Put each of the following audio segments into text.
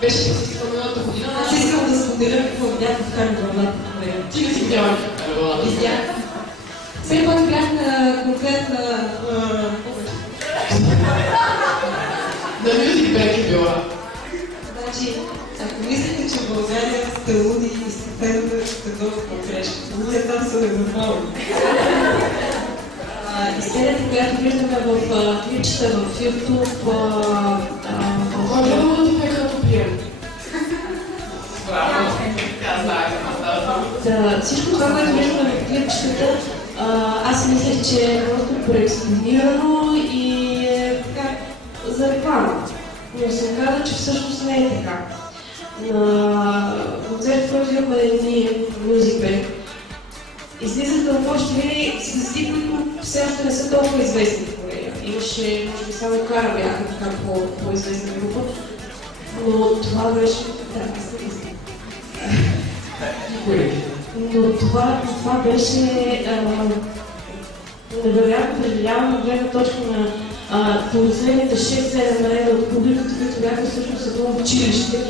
Беше фестивал миналата година. Аз искам да споделя какво видях в Карнавала. Ти не си видяла в Карнавала? Видях. Все пак бях на концерт на... На Music Bank е била. Значи, ако мислите, че в България сте луди и сте фенове, сте доста грешни. Луди там са ненормални. Истерията, която виждаме в клипчета в YouTube, Много да ти като пием. Браво! Тя знае какво. Всичко това, което виждаме в клипчетата, аз мислех, че е просто преекспонирано и е така за реклама. Но се оказа, че всъщност не е така. На концерт, който имахме ние в Music Bank, излизаха лоши звезди, които все още не са толкова известни в Корея. Имаше, може би, само Кара бяха така по-известна група, но това беше... Да, аз не знам. Но това беше невероятно преживяване от гледна точка на последните 6-7 реда от публиката, които бяха всъщност едно училище.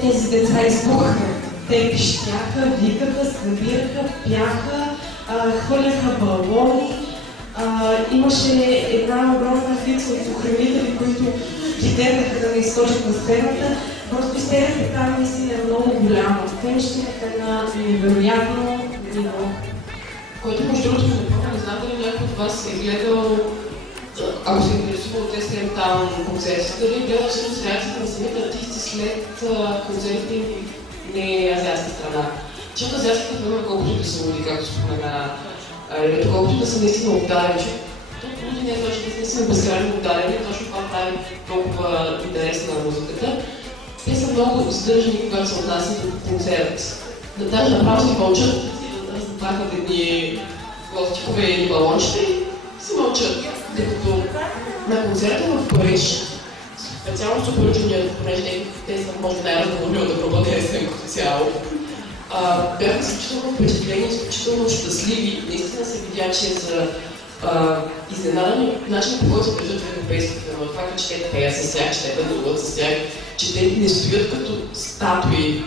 Тези деца избухаха. Те пищяха, викаха, скандираха, пяха, хвърляха балони. Имаше една огромна фикса от охранители, които ги дернаха да не изскочат на сцената. Просто истерията там наистина е много голяма. Те ще е на невероятно ниво. Който между другото не знам дали някой от вас е гледал, ако се интересува от SM Town концертите, дали гледал всъщност реакцията на самите артисти след концертите им в неазиатска страна. Защото азиатските страна, колкото да са луди, както спомена, колкото да са наистина отдалени, защото луди не е точно да са безкрайно отдалени, точно това прави толкова интересна на музиката. Те са много сдържани, когато се отнасят до концерт. Да даже направо си мълчат, да заплахат едни лостикове или балончета и си мълчат. Докато на концерта в Париж, специално с поръчвания, понеже те са може би най-разговорилата група, не е SM като цяло, бяха изключително впечатлени, изключително щастливи. Наистина се видя, че за изненадани от начина, по който се държат в европейските филми, факта, че те пеят с тях, че те танцуват с тях, че те не стоят като статуи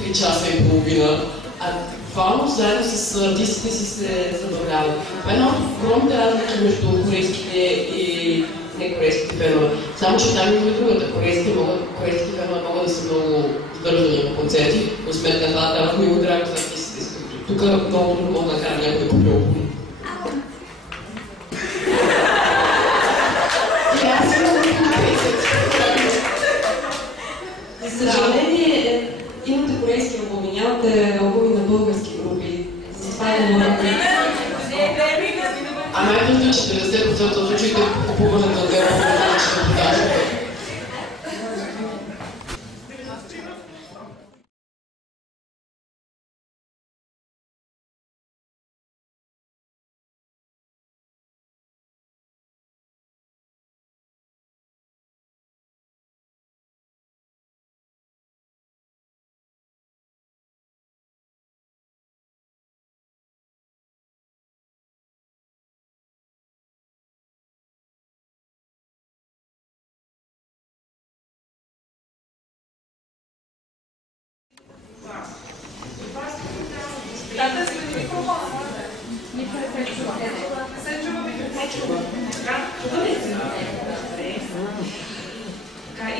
3 часа и половина, а буквално заедно с артистите си се забавляват. Това е една от огромните разлики между корейските и некорейските фенове. Само че там има и другата. Корейските фенове могат да са много сдържани на концерти, но сметка на това дават много драго за артистите. Тук много трудно мога да накара някой по-било. За съжаление, имате корейски албуми, нямате албуми на български групи. Затова е много. А най-важно е 40% от случаите купуване на демо в различни продажи.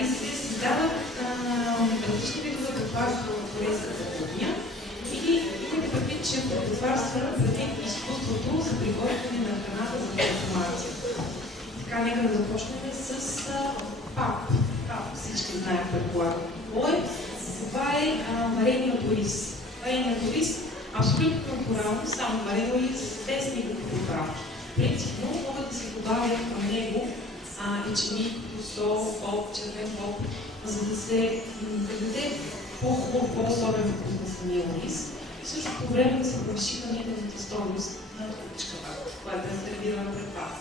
И се създават различни видове кухарство в корейската кухня и имате предвид, че кухарства предвид изкуството за приготвяне на храната за консумация. Така, нека да започнем с пап. Всички знаят предполагам какво е. Това е вареният ориз. Вареният ориз абсолютно натурално, само варен ориз, без никакви приправки. Принципно могат да се добавят към него ечемик, сол, поп, червен поп, за да се даде по-хубав, по-особен вкус на самия ориз и в същото време да се повиши хранителната стойност на кучката, която е сервирана пред вас.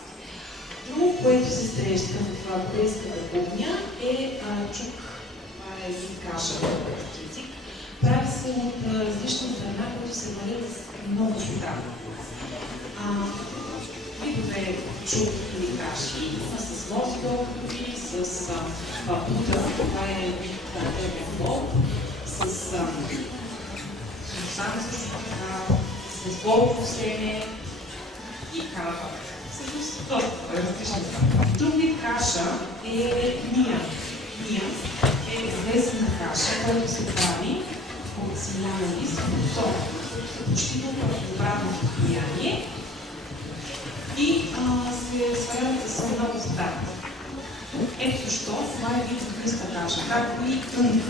Друго, което се среща в корейската кухня е чук. Това е един каша на корейски език. Прави се от различни зърна, които се варят с много вода. Видове чудни каши, с морски окорови, с папута, това е дървен плод, с сусана също така, с болко семе и кава. Всъщност доста различни. Друг вид каша е ния. Ния е известна каша, която се прави от семяна лист, от сол, почти в обратно състояние и се сваряват с много вода. Ето защо това е вид гъста каша, както и тънк,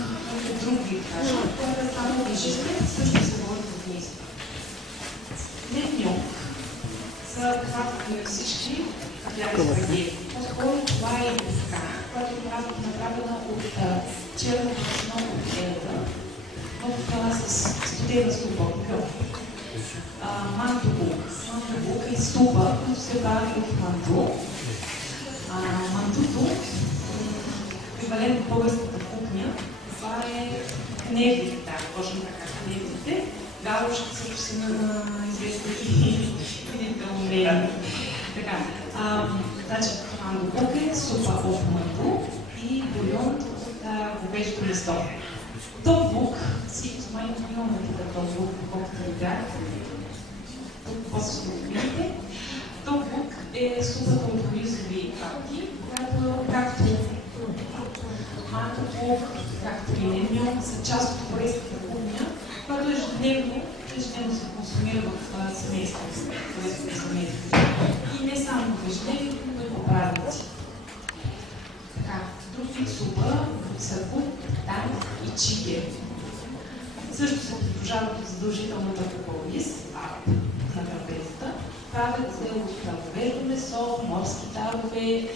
друг вид каша, който е само вижиста, също се води в низ. Нетньок са кратки всички кафяви спагети. По-скоро това е ивка, която е направена от черно брашно от елда, с студена ступа. Мантубук. Мантубук е ступа, която се прави от манту. Мантуто, еквивалент на българската кухня, това е кневите, точно така, кневите. Галушки също са известни и така. Значи, мантубук е супа от манту и бульон от говеждо месо. Топбук, всички май имаме тук топбук, колкото видях. Тук после ще го видите. Топбук е супата от ризови папки, която както мантубук, както и нетньок са част от корейската кухня, която ежедневно се консумира в семейството. И не само в ежедневието, но и по празници. Друг вид супа са бук, тан и чиге. Също се придружават от задължителната кукурис, на трапезата. Правят се от говеждо месо, морски тарове,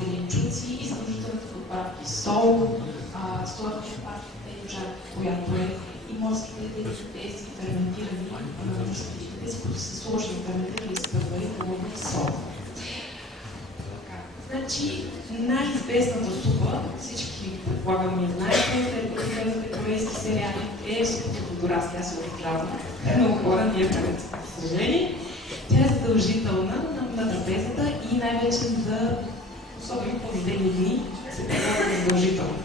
зеленчуци и задължителните подправки сол, соева чепата, която е и морските тези ферментирани тези, които са сложни ферментирани с предварително сол. Значи, най-известната супа, всички предполагам и знаете, след корейски сериали, е супата от дорасли, аз се обожавам. Много хора не я правят, за съжаление. Тя е задължителна на трапезата и най-вече за особено по-видени дни се предлага задължително.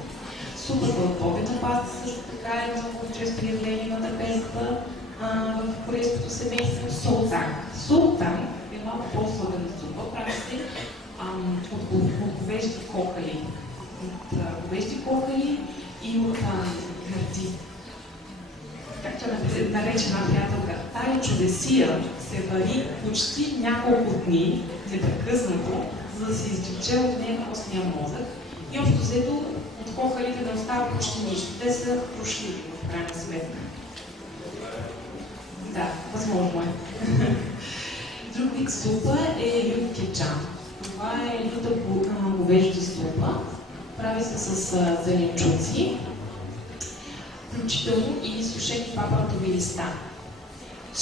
Супата от бобена паста също така е много често явление на трапезата в корейското семейство. Султан. Султан е малко по-сладена супа, прави се от говежди кокали. От говежди кокали и от гърди. Както е наречена приятелка, тая чудесия се вари почти няколко дни, непрекъснато, за да се извлече от нея костния мозък. И общо взето от кокалите не остава почти нищо. Те са прошли в крайна сметка. Да, възможно е. Друг вид супа е юткечан. Това е люта говежда супа. Прави се с зеленчуци, включително и сушени папоротови листа.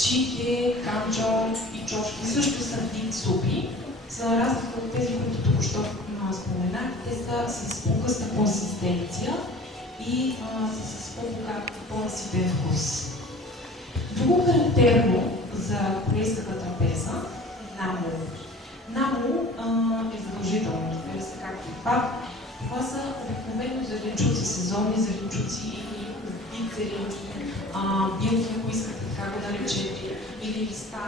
Чиге, канджон и чошки също са вид супи. За разлика от тези, които току-що споменах, те са с по-късна консистенция и с по-богат, по-наситен вкус. Друго характерно за корейската трапеза е намо. Намо е задължително, разбира се, както и пак. Това са обикновено зеленчуци, сезонни зеленчуци или вид зеленчуци, билки, ако искате така го наречете, или листа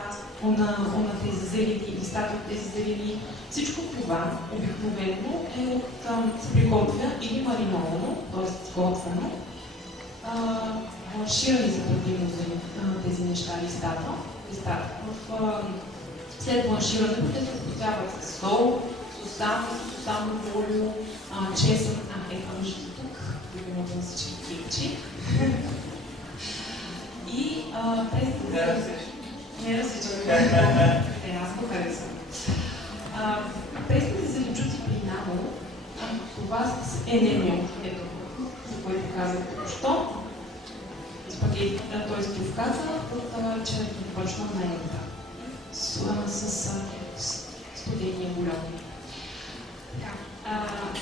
на тези зелени, листата от тези зелени. Всичко това обикновено се приготвя или мариновано, т.е. готвено, бланширани за предимно тези неща, листата. След бланширането те се подготвяват с сол, сусано волю, чесън, ето виждате тук, любимото на всички кирчи. И тези... Не различам. Аз го харесвам. Тези зеленчуци при намо, това е нетньок, ето, за което казах току-що. Спагети, т.е. тюфката от черното брашно на елда. С студения бульон.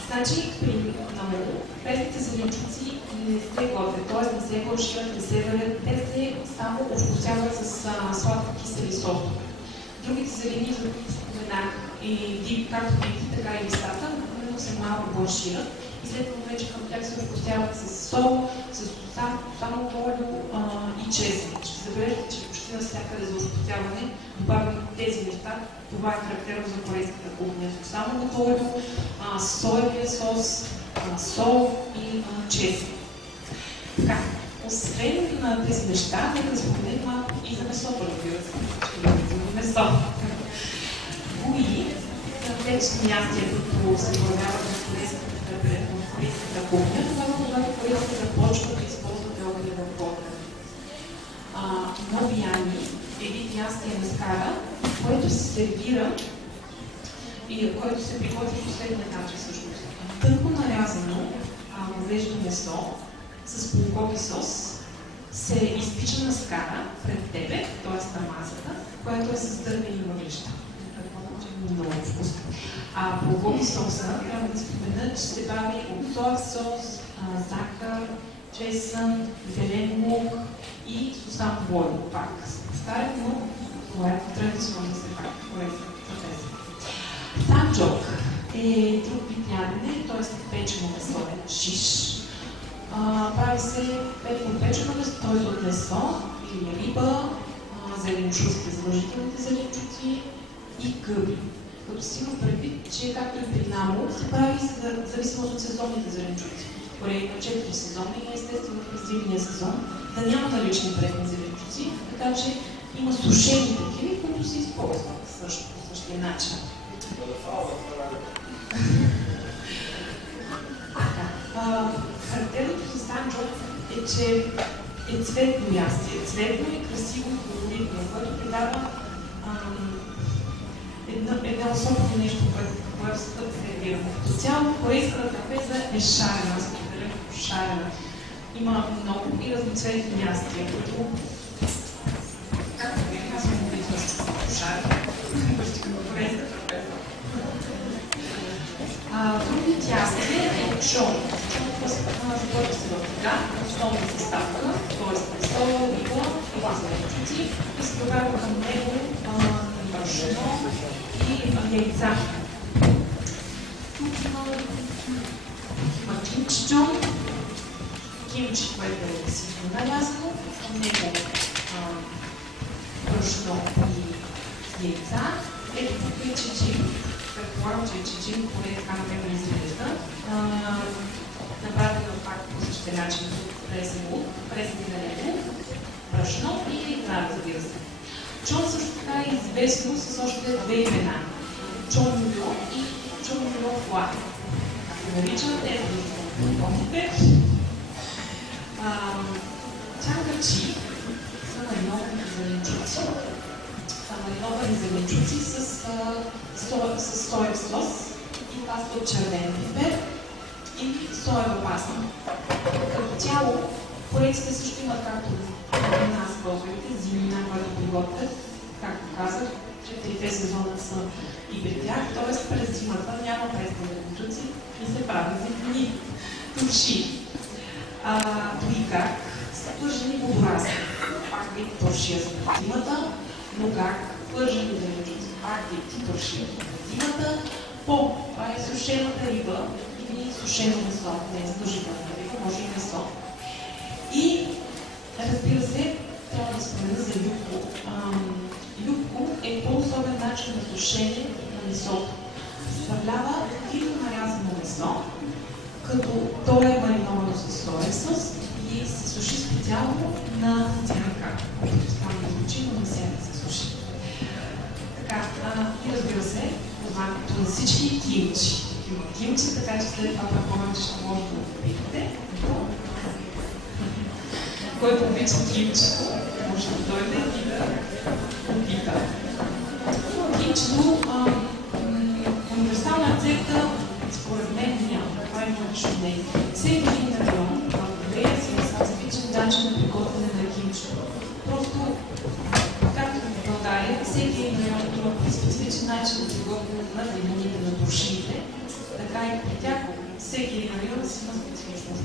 Значи, при намо, пресните зеленчуци не се готвят, т.е. не се бланшират, не се варят, те се само овкусяват с сладко-кисели сосове. Другите зелени, за които споменах, и както видите, така и листата, но се малко бланшират. И след това вече към тях се разпустяват с сол, с само олио и чесън. Ще забележите, че почти навсякъде за успокояване добавям тези неща. Това е характерно за корейската кухня. Само олио, соевия сос, сол и чесън. Така, освен на тези неща, нека да споменем малко и за месото, разбира се. Месо. Кои са вечни ястия, които се появяват в корейската кухня, когато корейците започват да използват огъня в огъня. Новияни е вид ястия на скара, който се сервира и който се приготви последния начин всъщност. Тънко нарязано говеждо месо с булгови сос се изпича на скара пред тебе, т.е. на масата, която е с дървени въглища. Много вкусно. Булгови соса, трябва да спомена, че се бави от соев сос, захар, чесън, зелен лук и сусам войло. Пак старен, но това е традиционно се пак. Санджок е друг вид ядене, т.е. печено месо, шиш. Прави се печено месо, т.е. от месо или риба, зеленчуците, задължителните зеленчуци и гъби. Като си има предвид, че както и при намо се прави в зависимост от сезонните зеленчуци. Корея има 4 сезона и естествено през зимния сезон да няма налични пресни зеленчуци, така че има сушени такива, които се използват също по същия начин. Характерното за санджок е, че е цветно ястие. Цветно и красиво и колоритно, което придава едно особено нещо, което се сервира. Като цяло, корейската трапеза е шарена, аз благодаря шарена. Има много и разноцветни ястия, които, както вие, аз съм обичала с шарена, корейската трапеза. Другият ястие е чон. Започва се в така, основна съставка, т.е. месо, риба и зеленчуци и се добавя към него брашно и яйца. Тук има кимчи чон, кимчи, което е ситно нарязано, към него брашно и яйца. Ето тук е чиджин. Предполагам, че чиджин, поне така например изглежда. Направено пак по същия начин пресен лук, пресен зелен лук, брашно и яйца, разбира се. Чон също така е известно с още две имена. Чон мюло и чон мюло фуа. Ако наричат, те да помните. Чангачи са мариновани зеленчуци. Мариновани зеленчуци с соев сос и паста от червен пипер и соева паста. Като цяло, корейците също имат както при нас българите, зимина, която приготвят, както казах, че трите сезона са и при тях, т.е. през зимата няма пресни зеленчуци и се прави зимни турши. Туикак са пържени водорасли. Пак вид туршия за зимата, но как пържени зеленчуци, пак вид туршия за зимата. Това е сушената риба или сушено месо, не е задължителна риба, може и месо. И разбира се, трябва да спомена за любко. Любко е по-особен начин на сушене на месото. Съставлява фино нарязано месо, като то е мариновано с соев сос и се суши специално на цянка. Странно звучи, но не се суши. Така, и разбира се, познатото на всички кимчи. Кимчи, така че след това предполагам, че ще може да го видите. Който обича кимчето, може да дойде и да опита. Кимчето, универсална рецепта, според мен няма. Това е лично не. Всеки един район в Корея си е специфичен начин на приготвяне на кимчето. Просто, както в България, всеки един район има специфичен начин на приготвяне на лимоните, на душите, така и при тях всеки един район си има специфичност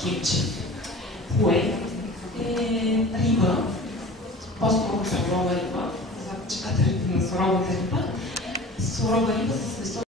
кимче. Кое е риба, по-скоро сурова риба, чекателите на суровата риба, сурова риба с месо